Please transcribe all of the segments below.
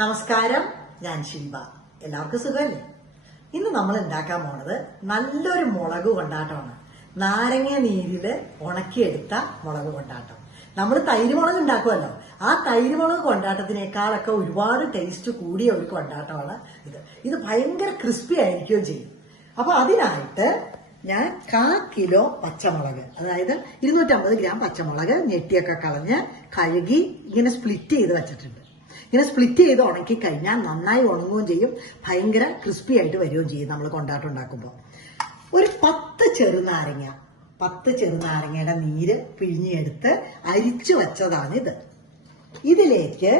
നമസ്കാരം ഞാൻ ശിൽബ എല്ലാവർക്കും സുഖമല്ലേ? ഇന്ന് നമ്മൾ ഉണ്ടാക്കാൻ പോണത് നല്ലൊരു മുളക് കൊണ്ടാട്ടമാണ്. നാരങ്ങ നീരിൽ ഉണക്കിയെടുത്ത മുളക് കൊണ്ടാട്ടം. നമ്മൾ തൈര് മുളക് ഉണ്ടാക്കുമല്ലോ. ആ തൈര് മുളക് കൊണ്ടാട്ടത്തിനേക്കാളൊക്കെ ഒരുപാട് ടേസ്റ്റ് കൂടിയ ഒരു കൊണ്ടാട്ടമാണ് ഇത്. ഇത് ഭയങ്കര ക്രിസ്പി ആയിരിക്കുകയും ചെയ്യും. അപ്പൊ അതിനായിട്ട് ഞാൻ കാ കിലോ പച്ചമുളക് അതായത് ഇരുന്നൂറ്റമ്പത് ഗ്രാം പച്ചമുളക് ഞെട്ടിയൊക്കെ കളഞ്ഞ് കഴുകി ഇങ്ങനെ സ്പ്ലിറ്റ് ചെയ്ത് വെച്ചിട്ടുണ്ട്. ഇങ്ങനെ സ്പ്ലിറ്റ് ചെയ്ത് ഉണക്കി കഴിഞ്ഞാൽ നന്നായി ഉണങ്ങുകയും ചെയ്യും. ഭയങ്കര ക്രിസ്പി ആയിട്ട് വരികയും ചെയ്യും നമ്മൾ കൊണ്ടാട്ടം ഉണ്ടാക്കുമ്പോൾ ഒരു പത്ത് ചെറുനാരങ്ങ പത്ത് ചെറുനാരങ്ങയുടെ നീര് പിഴിഞ്ഞെടുത്ത് അരിച്ചു വച്ചതാണിത് ഇത്. ഇതിലേക്ക്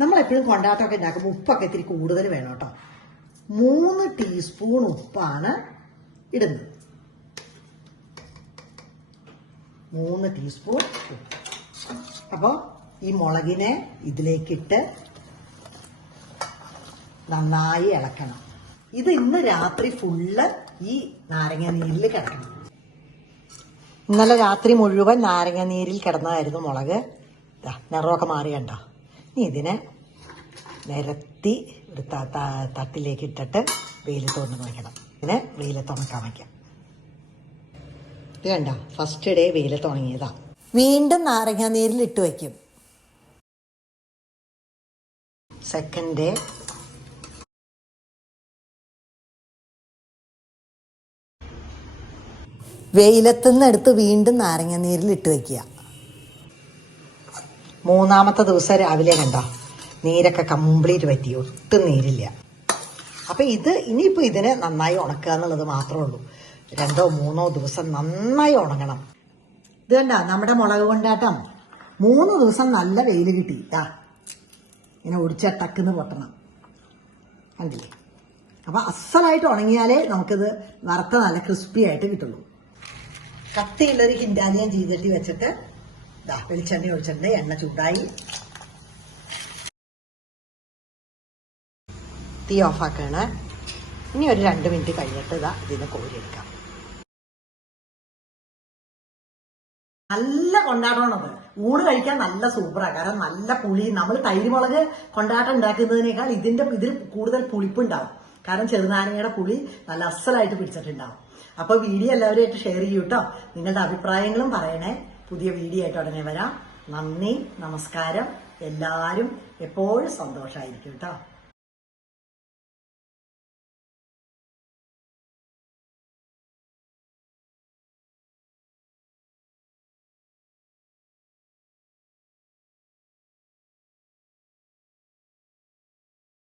നമ്മൾ എപ്പോഴും കൊണ്ടാട്ടമൊക്കെ ഉണ്ടാക്കുമ്പോൾ ഉപ്പൊക്കെ ഇത്തിരി കൂടുതൽ വേണം കേട്ടോ. മൂന്ന് ടീസ്പൂൺ ഉപ്പാണ് ഇടുന്നത്. മൂന്ന് ടീസ്പൂൺ ഉപ്പ്. അപ്പോൾ ഈ മുളകിനെ ഇതിലേക്കിട്ട് നന്നായി ഇളക്കണം. ഇത് ഇന്ന് രാത്രി ഫുള്ള് ഈ നാരങ്ങ നീരിൽ കിടക്കണം. ഇന്നലെ രാത്രി മുഴുവൻ നാരങ്ങ നീരിൽ കിടന്നതായിരുന്നു മുളക്. നിറമൊക്കെ മാറി കണ്ടോ? ഇനി ഇതിനെ നിരത്തി തട്ടിലേക്ക് ഇട്ടിട്ട് വെയിലത്ത് കൊണ്ട് വയ്ക്കണം ഇതിനെ വെയിലത്ത് ഉണക്കാൻ വയ്ക്കാം ഇത് കണ്ട? ഫസ്റ്റ് ഡേ വെയിലത്ത് ഉണങ്ങിയതാ. വീണ്ടും നാരങ്ങ നീരിൽ ഇട്ട് വയ്ക്കും സെക്കൻഡ് ഡേ വെയിലത്തുനിന്ന് എടുത്ത് വീണ്ടും നാരങ്ങ നീരിൽ ഇട്ട് വെക്കുക. മൂന്നാമത്തെ ദിവസം രാവിലെ കണ്ട? നീരൊക്കെ കംപ്ലീറ്റ് പറ്റി ഒട്ടും നീരില്ല. അപ്പൊ ഇത് ഇനിയിപ്പോ ഇതിനെ നന്നായി ഉണക്കുക എന്നുള്ളത് മാത്രമേ ഉള്ളൂ. രണ്ടോ മൂന്നോ ദിവസം നന്നായി ഉണങ്ങണം. ഇത് കണ്ട? നമ്മുടെ മുളക് കൊണ്ടാട്ടം. മൂന്ന് ദിവസം നല്ല വെയിൽ കിട്ടി. ഇങ്ങനെ ഒടിച്ച ടക്കുന്ന് പൊട്ടണം. കണ്ടില്ലേ? അപ്പൊ അസലായിട്ട് ഉണങ്ങിയാലേ നമുക്കിത് വറുത്ത നല്ല ക്രിസ്പി ആയിട്ട് കിട്ടുള്ളൂ. കത്തിയുള്ളൊരു ഹിൻഡാലിയൻ ചീതട്ടി വെച്ചിട്ട് ഇതാ വെളിച്ചെണ്ണ ഒഴിച്ചിട്ടുണ്ട് എണ്ണ ചൂടായി. തീ ഓഫാക്കാണ് ഇനി ഒരു രണ്ട് മിനിറ്റ് കഴിഞ്ഞിട്ട് ഇതാ ഇതിന് കോരിയെടുക്കാം നല്ല കൊണ്ടാട്ടമാണത് ഊണ് കഴിക്കാൻ നല്ല സൂപ്പറാണ് കാരണം നല്ല പുളി നമ്മൾ തൈര് മുളക് കൊണ്ടാട്ടം ഉണ്ടാക്കുന്നതിനേക്കാൾ ഇതിന്റെ ഇതിൽ കൂടുതൽ പുളിപ്പുണ്ടാവും. കാരണം ചെറുനാരങ്ങയുടെ പുളി നല്ല അസലായിട്ട് പിടിച്ചിട്ടുണ്ടാവും. അപ്പൊ വീഡിയോ എല്ലാവരുമായിട്ട് ഷെയർ ചെയ്യൂ കേട്ടോ നിങ്ങളുടെ അഭിപ്രായങ്ങളും പറയണേ. പുതിയ വീഡിയോ ആയിട്ട് ഉടനെ വരാം. നന്ദി നമസ്കാരം. എല്ലാവരും എപ്പോഴും സന്തോഷമായിരിക്കും കേട്ടോ